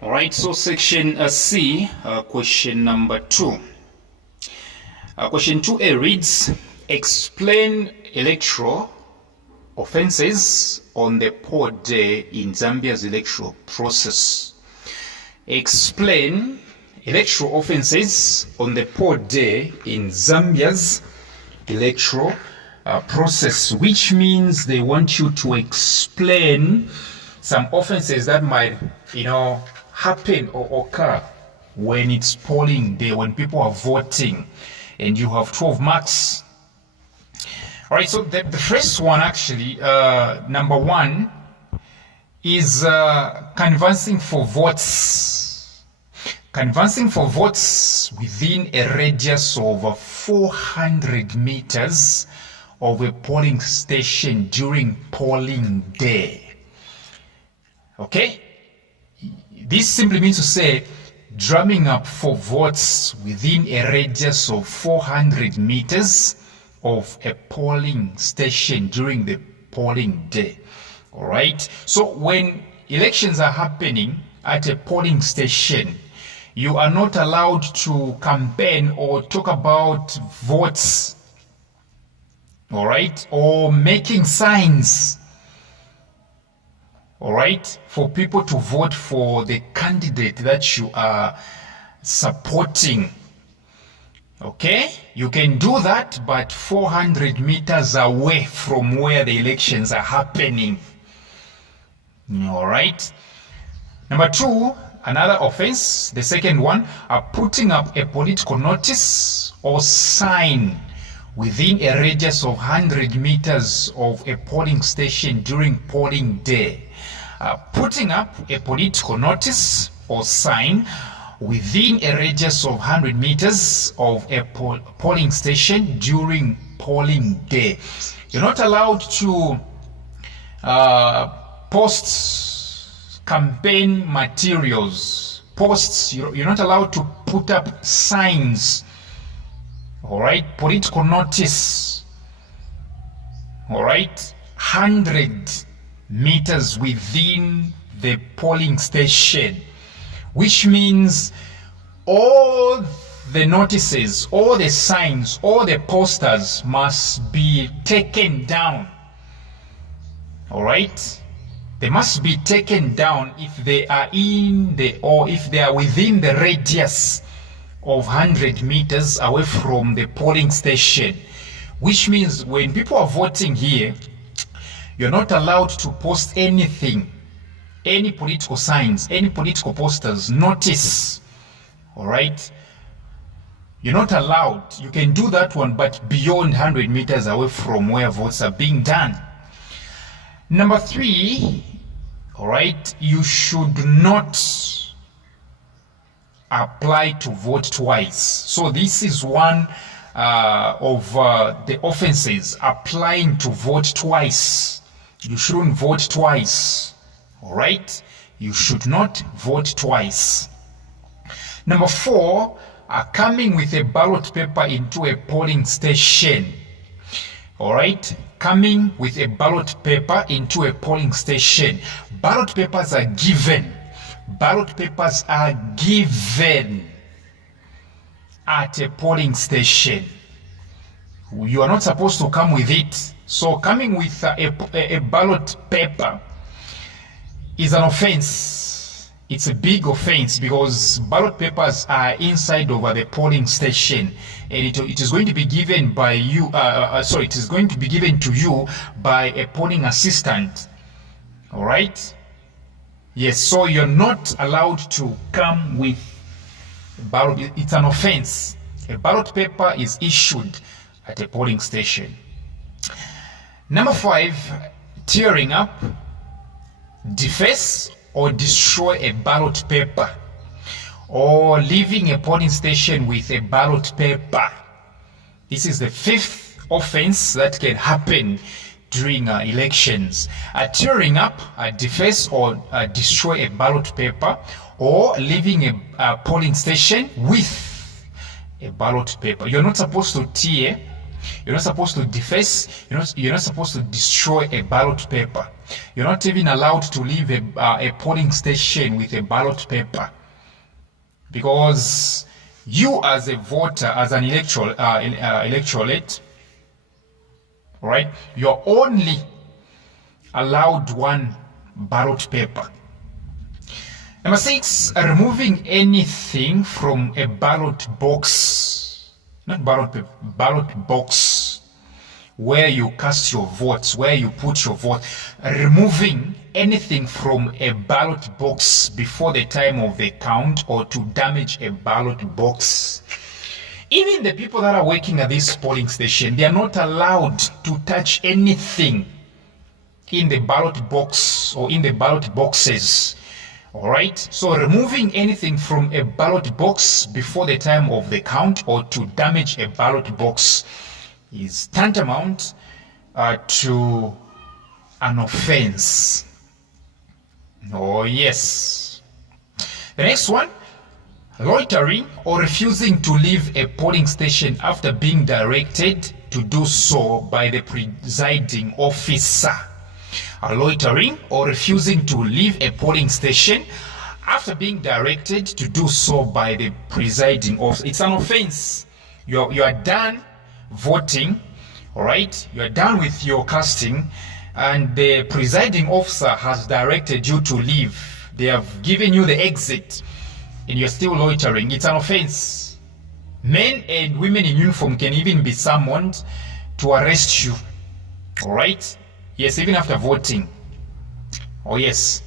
All right, so section C, question number 2. Question 2A reads, explain electoral offenses on the poll day in Zambia's electoral process. Explain electoral offenses on the poll day in Zambia's electoral process, which means they want you to explain some offenses that might, happen or occur when it's polling day, when people are voting, and you have 12 marks. All right, so the first one actually, number 1, is canvassing for votes. Canvassing for votes within a radius of 400 meters of a polling station during polling day. Okay? This simply means to say drumming up for votes within a radius of 400 meters of a polling station during the polling day. All right? So when elections are happening at a polling station, you are not allowed to campaign or talk about votes, all right, or making signs, all right, for people to vote for the candidate that you are supporting. Okay, you can do that, but 400 meters away from where the elections are happening. All right. Number 2, another offense, the second one, putting up a political notice or sign within a radius of 100 meters of a polling station during polling day. Putting up a political notice or sign within a radius of 100 meters of a polling station during polling day. You're not allowed to post campaign materials, posts. You're not allowed to put up signs, all right, political notice, all right, 100 meters within the polling station, which means all the notices, all the signs, all the posters must be taken down. All right? They must be taken down if they are if they are within the radius of 100 meters away from the polling station, which means when people are voting here, you're not allowed to post anything, any political signs, any political posters, notice. All right? You're not allowed. You can do that one, but beyond 100 meters away from where votes are being done. Number 3, all right, you should not apply to vote twice. So this is one of the offenses, applying to vote twice. You shouldn't vote twice. All right? You should not vote twice. Number 4, coming with a ballot paper into a polling station. All right? Coming with a ballot paper into a polling station. Ballot papers are given. Ballot papers are given at a polling station. You are not supposed to come with it. So coming with a ballot paper is an offense. It's a big offense because ballot papers are inside of the polling station, and it is going to be given by you. It is going to be given to you by a polling assistant. All right. Yes. So you're not allowed to come with ballot. It's an offense. A ballot paper is issued at a polling station. Number 5, tearing up, deface or destroy a ballot paper, or leaving a polling station with a ballot paper. This is the 5th offense that can happen during elections. Tearing up, deface or destroy a ballot paper, or leaving a polling station with a ballot paper. You're not supposed to tear. You're not supposed to deface. You're not supposed to destroy a ballot paper. You're not even allowed to leave a polling station with a ballot paper, because you as a voter, as an electorate, right, you're only allowed one ballot paper. Number 6, removing anything from a ballot box, not ballot paper, ballot box, where you cast your votes, where you put your vote. Removing anything from a ballot box before the time of the count, or to damage a ballot box. Even the people that are working at this polling station, they are not allowed to touch anything in the ballot box or in the ballot boxes. All right, so removing anything from a ballot box before the time of the count, or to damage a ballot box, is tantamount to an offense. Oh yes. The next one, loitering or refusing to leave a polling station after being directed to do so by the presiding officer. Loitering or refusing to leave a polling station after being directed to do so by the presiding officer. It's an offense. You are done voting, all right? You are done with your casting, and the presiding officer has directed you to leave. They have given you the exit, and you're still loitering. It's an offense. Men and women in uniform can even be summoned to arrest you, all right? Yes, even after voting. Oh yes.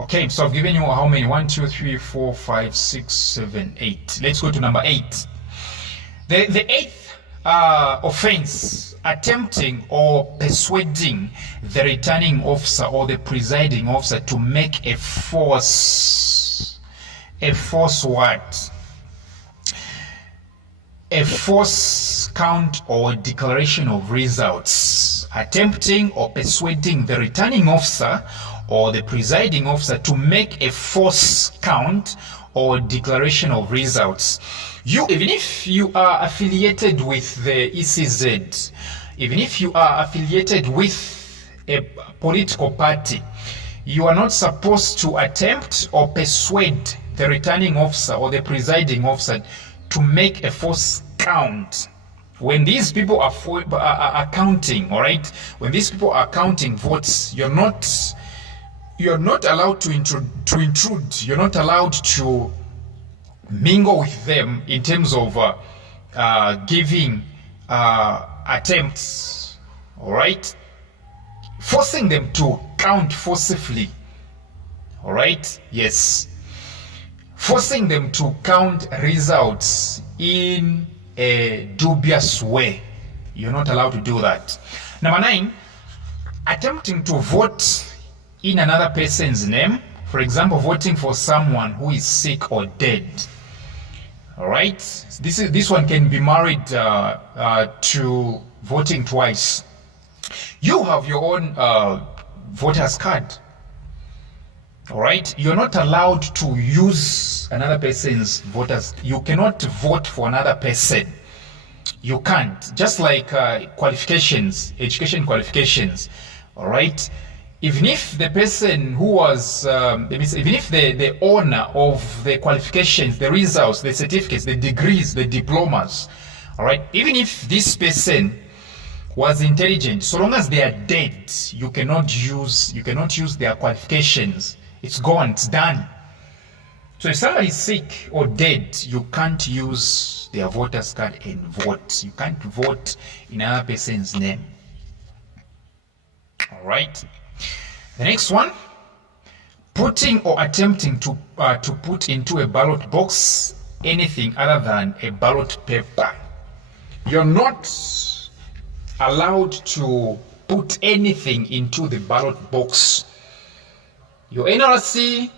Okay, so I've given you how many? 1, 2, 3, 4, 5, 6, 7, 8. Let's go to number 8. The eighth offense, attempting or persuading the returning officer or the presiding officer to make a false what? A false count or declaration of results. Attempting or persuading the returning officer or the presiding officer to make a false count or declaration of results. Even if you are affiliated with the ECZ, even if you are affiliated with a political party, you are not supposed to attempt or persuade the returning officer or the presiding officer to make a false count. When these people are counting, all right, when these people are counting votes, you're not allowed to intrude. You're not allowed to mingle with them in terms of giving attempts, all right, forcing them to count forcibly, all right, yes, forcing them to count results in a dubious way. You're not allowed to do that. Number 9, attempting to vote in another person's name, for example, voting for someone who is sick or dead. All right, this one can be married to voting twice. You have your own voter's card. All right, you're not allowed to use another person's voters. You cannot vote for another person. You can't. Just like qualifications, education qualifications. All right. Even if the person who was, even if the owner of the qualifications, the results, the certificates, the degrees, the diplomas, all right, even if this person was intelligent, so long as they are dead, you cannot use their qualifications. It's gone, it's done. So if somebody is sick or dead, you can't use their voter's card and vote. You can't vote in another person's name. All right. The next one, putting or attempting to put into a ballot box anything other than a ballot paper. You're not allowed to put anything into the ballot box. Your NRC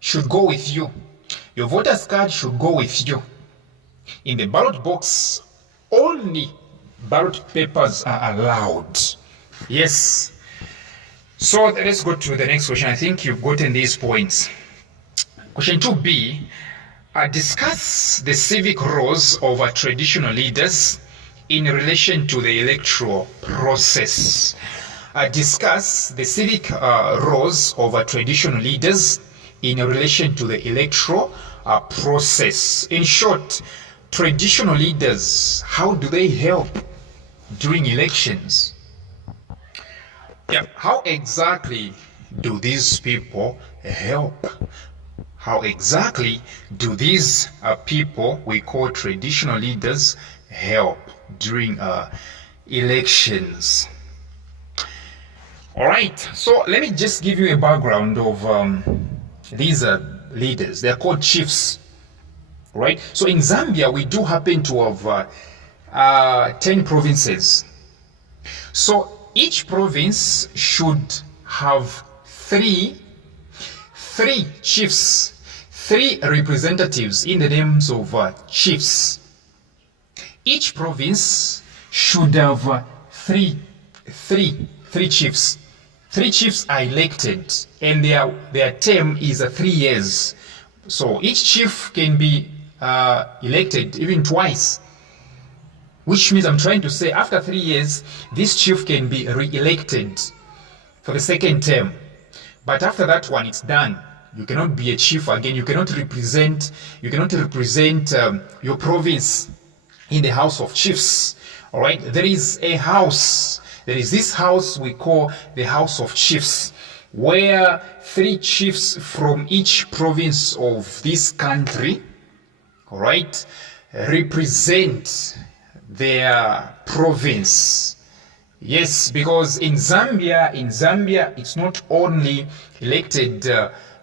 should go with you. Your voter's card should go with you. In the ballot box, only ballot papers are allowed. Yes. So let's go to the next question. I think you've gotten these points. Question 2B, discuss the civic roles of our traditional leaders in relation to the electoral process. discuss the civic roles of traditional leaders in relation to the electoral process. In short, traditional leaders, how do they help during elections? Yeah, how exactly do these people help? How exactly do these people we call traditional leaders help during elections? All right, so let me just give you a background of these leaders. They're called chiefs, right? So in Zambia, we do happen to have 10 provinces. So each province should have three chiefs, 3 representatives in the names of chiefs. Each province should have three chiefs. 3 chiefs are elected, and their term is 3 years. So each chief can be elected even twice, which means I'm trying to say after 3 years, this chief can be re-elected for the second term. But after that one, it's done. You cannot be a chief again. You cannot represent your province in the House of Chiefs. All right. There is a house. There is this house we call the House of Chiefs, where 3 chiefs from each province of this country, all right, represent their province. Yes, because in Zambia, it's not only elected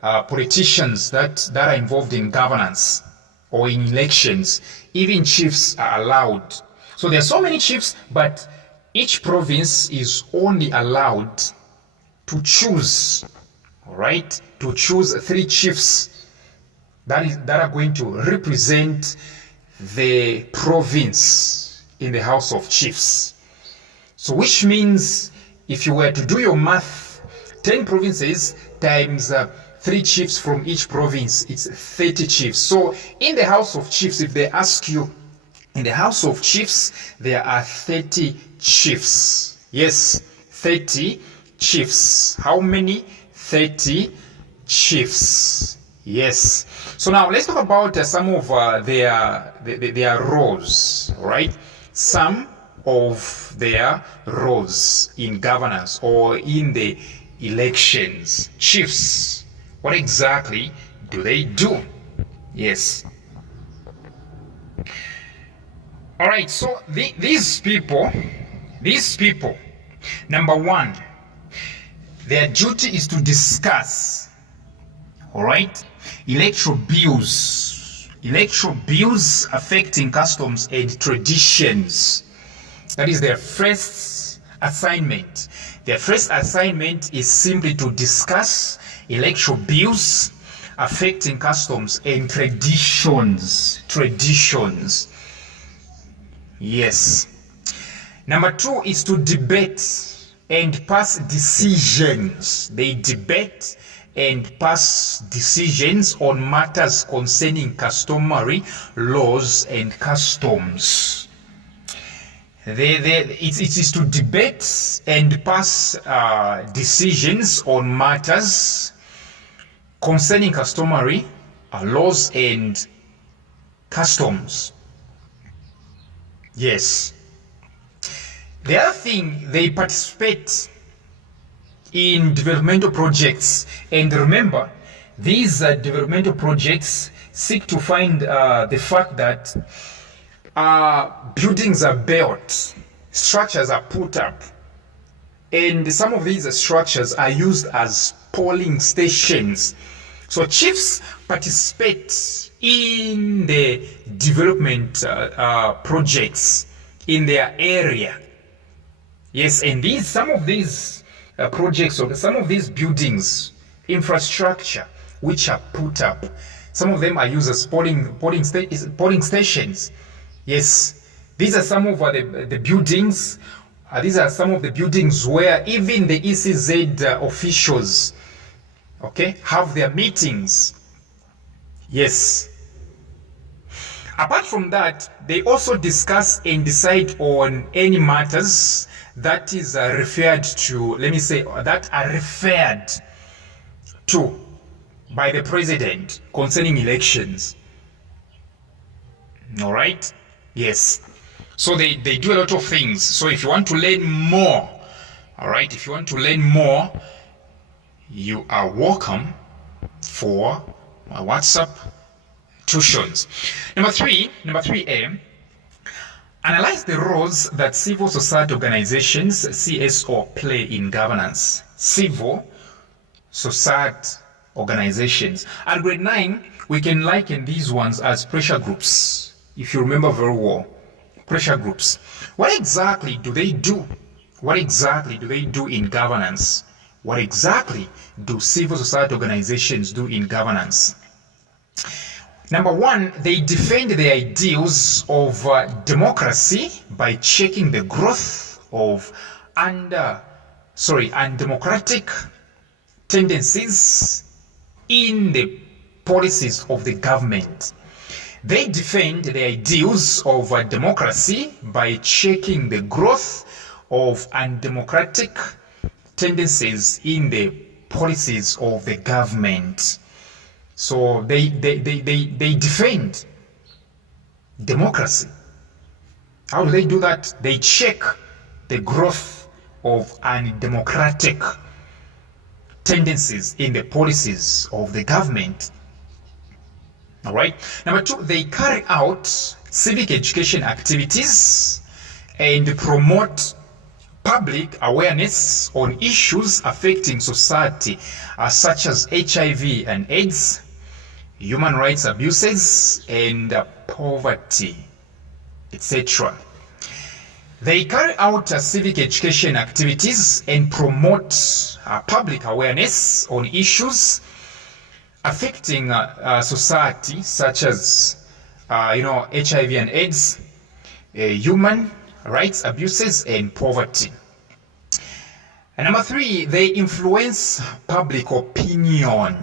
politicians that are involved in governance or in elections. Even chiefs are allowed. So there are so many chiefs, but each province is only allowed to choose, all right, to choose 3 chiefs that are going to represent the province in the House of Chiefs. So which means if you were to do your math, 10 provinces times 3 chiefs from each province, it's 30 chiefs. So in the House of Chiefs, if they ask you, in the House of Chiefs, there are 30 chiefs. Yes, 30 chiefs. How many? 30 chiefs. Yes. So now let's talk about some of their roles, right? Some of their roles in governance or in the elections. Chiefs, what exactly do they do? Yes. All right, so these people, number 1, their duty is to discuss, all right, electoral bills affecting customs and traditions. That is their first assignment. Their first assignment is simply to discuss electoral bills affecting customs and traditions. Yes. Number 2 is to debate and pass decisions. They debate and pass decisions on matters concerning customary laws and customs. It is to debate and pass decisions on matters concerning customary laws and customs. Yes. The other thing, they participate in developmental projects. And remember, these developmental projects seek to find the fact that buildings are built, structures are put up, and some of these structures are used as polling stations. So chiefs participate in the development projects in their area. Yes, and some of these projects or some of these buildings, infrastructure which are put up, some of them are used as polling stations. Yes, these are some of the buildings. These are some of the buildings where even the ECZ officials, okay, have their meetings. Yes. Apart from that, they also discuss and decide on any matters that is referred to, let me say, that are referred to by the president concerning elections. All right? Yes. So they do a lot of things. So if you want to learn more, all right, if you want to learn more, you are welcome for my WhatsApp tuitions. Number 3A, analyze the roles that civil society organizations, CSO, play in governance. Civil society organizations. At grade 9, we can liken these ones as pressure groups, if you remember very well. Pressure groups. What exactly do they do? What exactly do they do in governance? What exactly do civil society organizations do in governance? Number 1, they defend the ideals of democracy by checking the growth of undemocratic tendencies in the policies of the government. They defend the ideals of democracy by checking the growth of undemocratic tendencies in the policies of the government. So they defend democracy. How do they do that? They check the growth of undemocratic tendencies in the policies of the government. All right. Number 2, they carry out civic education activities and promote public awareness on issues affecting society, such as HIV and AIDS, human rights abuses, and poverty, etc. They carry out civic education activities and promote public awareness on issues affecting society, such as HIV and AIDS, human rights abuses, and poverty. And number 3, they influence public opinion.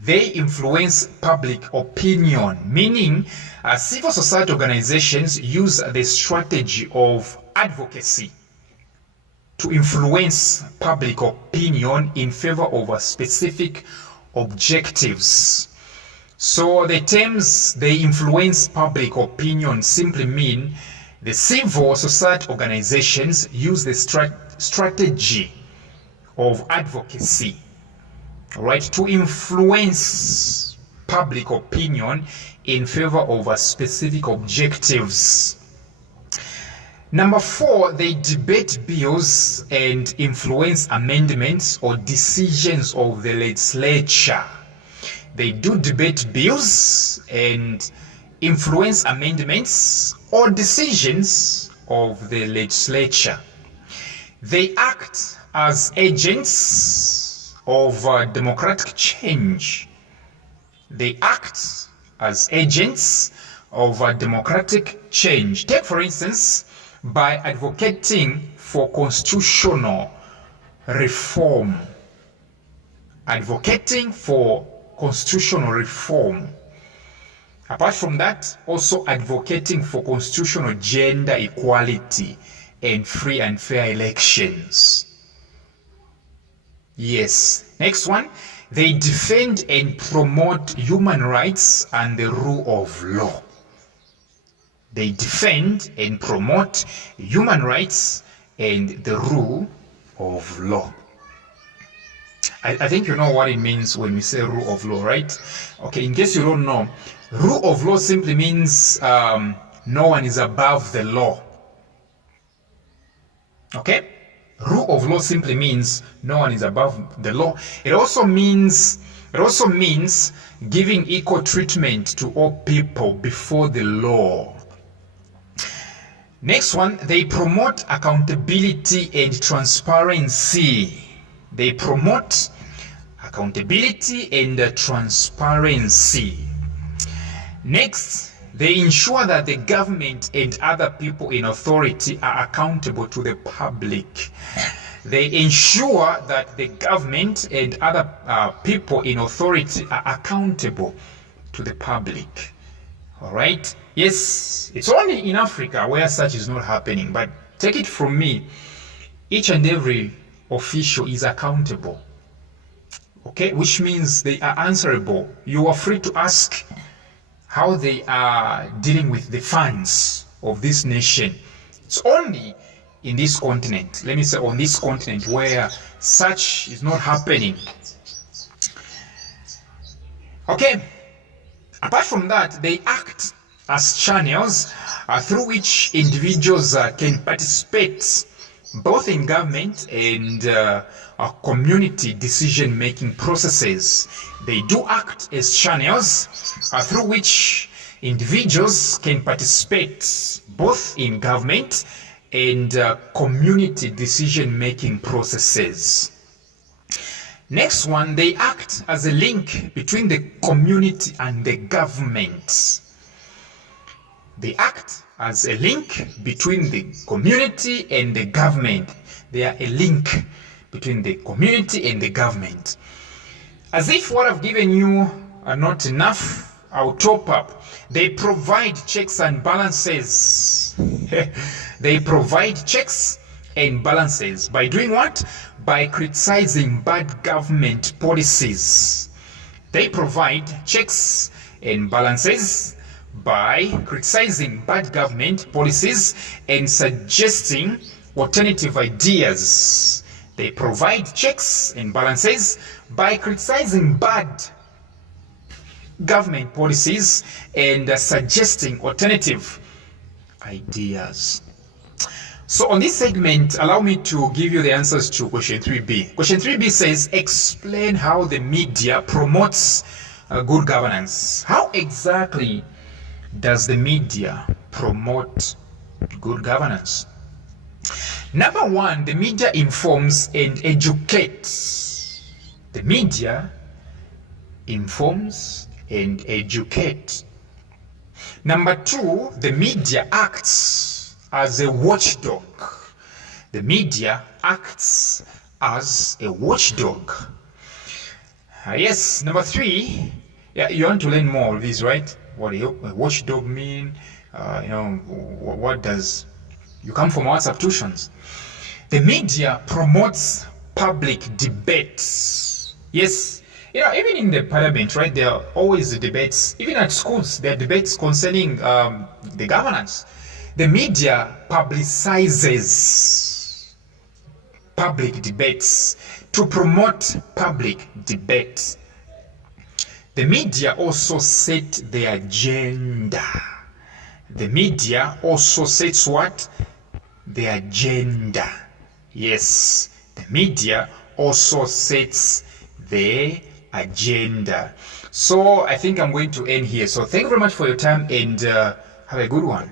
They influence public opinion, meaning civil society organizations use the strategy of advocacy to influence public opinion in favor of specific objectives. So the terms they influence public opinion simply mean the civil society organizations use the strategy of advocacy, right, to influence public opinion in favor of specific objectives. Number 4, they debate bills and influence amendments or decisions of the legislature. They do debate bills and influence amendments or decisions of the legislature. They act as agents of democratic change. They act as agents of democratic change. Take, for instance, by advocating for constitutional reform. Advocating for constitutional reform. Apart from that, also advocating for constitutional gender equality and free and fair elections. Yes. Next one, they defend and promote human rights and the rule of law. They defend and promote human rights and the rule of law. I think you know what it means when we say rule of law, right? Okay, in case you don't know, rule of law simply means no one is above the law. Okay? Rule of law simply means no one is above the law. It also means giving equal treatment to all people before the law. Next one, they promote accountability and transparency. They promote accountability and transparency. Next, they ensure that the government and other people in authority are accountable to the public. They ensure that the government and other people in authority are accountable to the public. All right? Yes, it's only in Africa where such is not happening, but take it from me, each and every official is accountable. Okay, which means they are answerable. You are free to ask how they are dealing with the funds of this nation. It's only in this continent, let me say on this continent, where such is not happening. Okay, apart from that, they act as channels through which individuals can participate both in government and community decision-making processes. They do act as channels through which individuals can participate both in government and community decision-making processes. Next one, they act as a link between the community and the government. They act as a link between the community and the government. They are a link between the community and the government. As if what I've given you are not enough, I'll top up. They provide checks and balances. They provide checks and balances. By doing what? By criticizing bad government policies. They provide checks and balances by criticizing bad government policies and suggesting alternative ideas. They provide checks and balances by criticizing bad government policies and suggesting alternative ideas. So on this segment, allow me to give you the answers to question 3B. Question 3B says, explain how the media promotes good governance. How exactly does the media promote good governance? Number one, the media informs and educates. The media informs and educates. Number two, the media acts as a watchdog. The media acts as a watchdog. Yes, number three, yeah, you want to learn more of this, right? What a watchdog mean? What does... You come from our substitutions. The media promotes public debates. Yes, even in the parliament, right, there are always the debates. Even at schools, there are debates concerning the governance. The media publicizes public debates to promote public debate. The media also set the agenda. The media also sets what? The agenda. Yes, the media also sets the agenda. So I think I'm going to end here. So thank you very much for your time and have a good one.